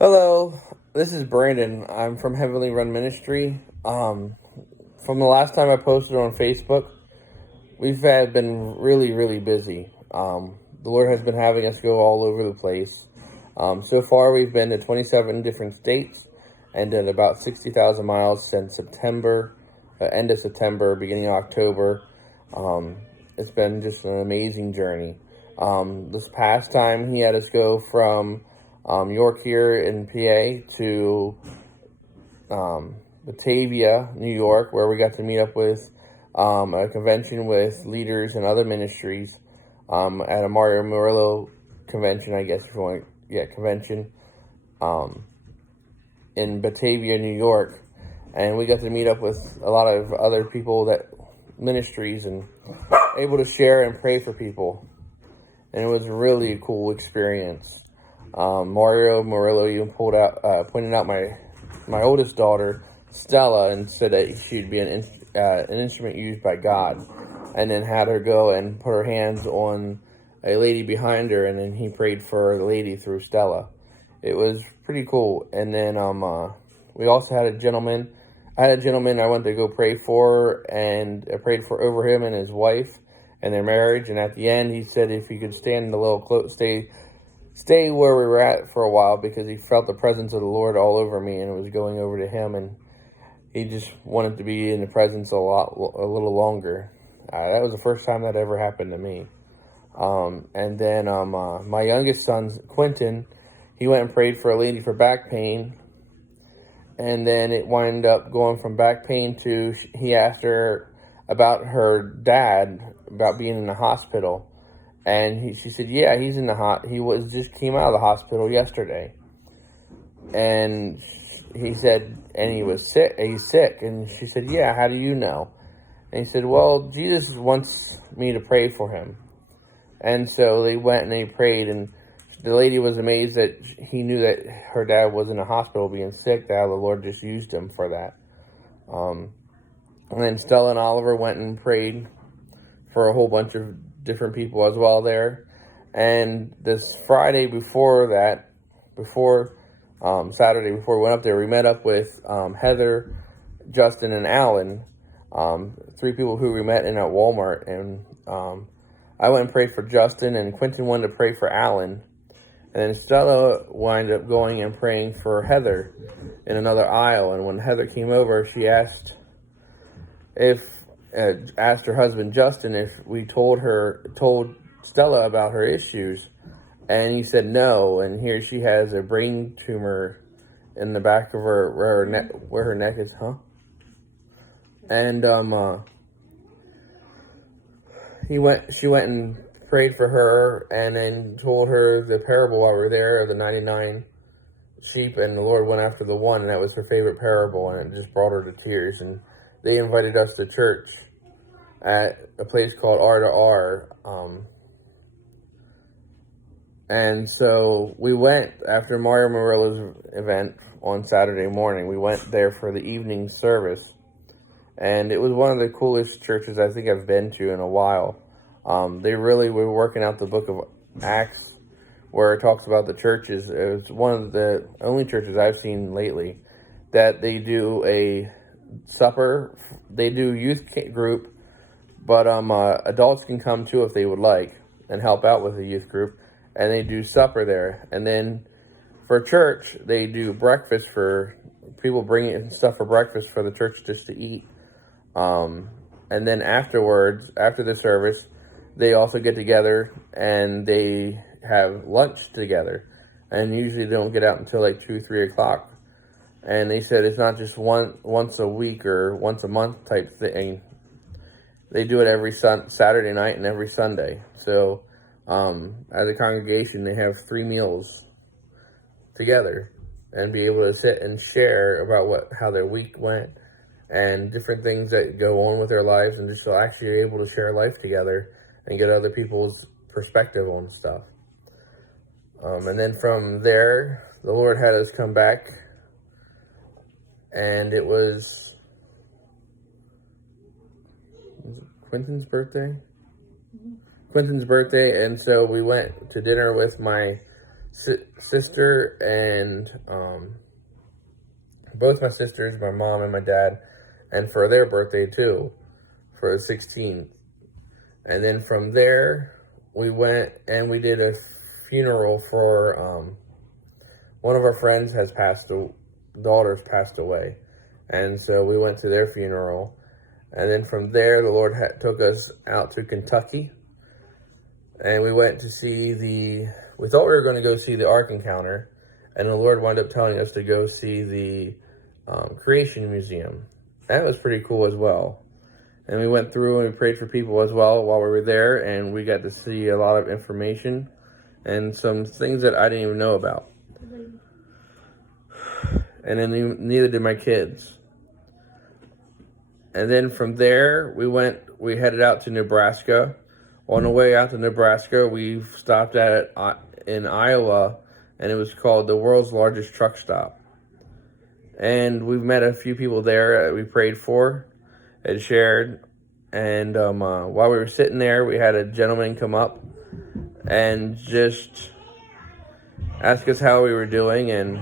Hello, this is Brandon. I'm from Heavenly Run Ministry. From the last time I posted on Facebook, been really busy. The Lord has been having us go all over the place. So far, we've been to 27 different states and did about 60,000 miles since September, end of September, beginning of October. Um, it's been just an amazing journey. This past time, he had us go from York here in PA to Batavia, New York, where we got to meet up with a convention with leaders and other ministries at a Mario Murillo convention, I guess if you want, yeah, convention um, in Batavia, New York, and we got to meet up with a lot of other people that ministries and able to share and pray for people, and it was really a cool experience. Mario Murillo even pointed out my oldest daughter, Stella, and said that she'd be an instrument used by God, and then had her go and put her hands on a lady behind her, and then he prayed for the lady through Stella. It was pretty cool. And then we also had a gentleman. I had a gentleman I went to go pray for, and I prayed for over him and his wife and their marriage. And at the end, he said if he could stand a little close, stay where we were at for a while, because he felt the presence of the Lord all over me, and it was going over to him, and he just wanted to be in the presence a little longer. That was the first time that ever happened to me. And then my youngest son, Quentin, he went and prayed for a lady for back pain, and then it wound up going from back pain to, he asked her about her dad, about being in the hospital. And she said, yeah, he's in just came out of the hospital yesterday. And he said, and he's sick. And she said, yeah, how do you know? And he said, well, Jesus wants me to pray for him. And so they went and they prayed, and the lady was amazed that he knew that her dad was in a hospital being sick, that the Lord just used him for that. And then Stella and Oliver went and prayed for a whole bunch of different people as well there. And this Friday Saturday before we went up there, we met up with Heather, Justin, and Alan, three people who we met in at Walmart. And I went and prayed for Justin, and Quentin wanted to pray for Alan. And then Stella wound up going and praying for Heather in another aisle. And when Heather came over, she asked her husband Justin if we told Stella about her issues, and he said no. And here she has a brain tumor in the back of where her neck is, And she went and prayed for her, and then told her the parable while we were there of the 99 sheep, and the Lord went after the one, and that was her favorite parable, and it just brought her to tears. And they invited us to church at a place called R to R. And so we went after Mario Murillo's event on Saturday morning. We went there for the evening service, and it was one of the coolest churches I think I've been to in a while. They really were working out the book of Acts, where it talks about the churches. It was one of the only churches I've seen lately that they do a supper. They do youth group, but adults can come too if they would like and help out with the youth group. And they do supper there. And then for church, they do breakfast for people, bringing stuff for breakfast for the church just to eat. And then afterwards, after the service, they also get together and they have lunch together. And usually they don't get out until like 2, 3 o'clock. And they said it's not just once a week or once a month type thing. They do it every Saturday night and every Sunday. So as a congregation, they have 3 meals together and be able to sit and share about how their week went and different things that go on with their lives, and just feel actually able to share life together and get other people's perspective on stuff. And then from there, the Lord had us come back, and it was Quentin's birthday? Quentin's birthday, and so we went to dinner with my sister and both my sisters, my mom and my dad, and for their birthday too, for the 16th. And then from there, we went and we did a funeral for one of our friends has passed, daughter's passed away. And so we went to their funeral. And then from there, the Lord took us out to Kentucky. And we went to see we thought we were going to go see the Ark Encounter. And the Lord wound up telling us to go see the Creation Museum. That was pretty cool as well. And we went through and we prayed for people as well while we were there. And we got to see a lot of information and some things that I didn't even know about. And then neither did my kids. And then from there, we headed out to Nebraska. On the way out to Nebraska, we stopped in Iowa, and it was called the world's largest truck stop. And we've met a few people there that we prayed for and shared. And while we were sitting there, we had a gentleman come up and just ask us how we were doing. And